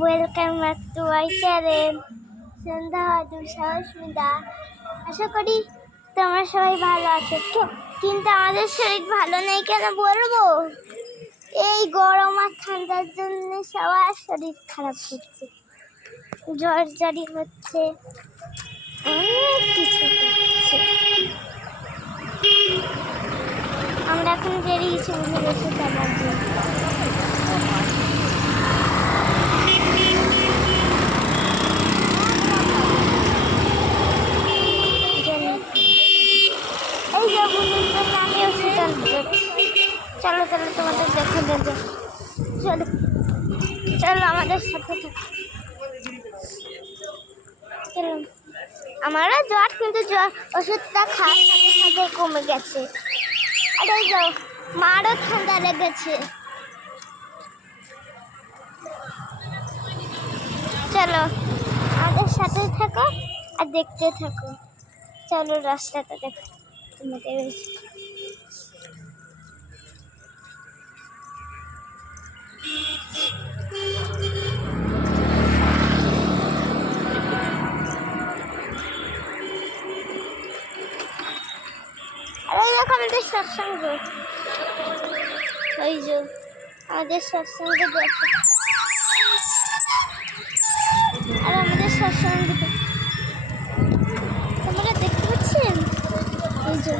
Welcome back to my channel Sandhya Dusmita. আশা করি তোমরা সবাই ভালো আছো। কিন্তু আমাদের শরীর ভালো নেই কেন বলবো? এই গরম আর ঠান্ডার জন্য সবার শরীর খারাপ হচ্ছে, জ্বর জারি হচ্ছে, অনেক কিছু হচ্ছে। আমরা এখন বেরিয়েছি বুঝে গেছি তার জন্য। এই যে বন্ধুদের আমিও সেটা চলো চলো তোমাদের দেখে দেবো। চলো চলো আমাদের সাথে চলো। আমারও জ্বর, কিন্তু জ্বর ওষুধটা খাওয়ার সাথে সাথে কমে গেছে। আর এই যাও মারও ঠান্ডা লেগেছে। চলো আমাদের সাথে থাকো আর দেখতে থাকো। চলো রাস্তাটা দেখো তোমাদের। আর এই দেখো আমাদের সৎসঙ্গ, ওই যে আমাদের সৎসঙ্গ দেখো। আর আমাদের সৎসঙ্গ তোমরা দেখতে পাচ্ছেন, এই যে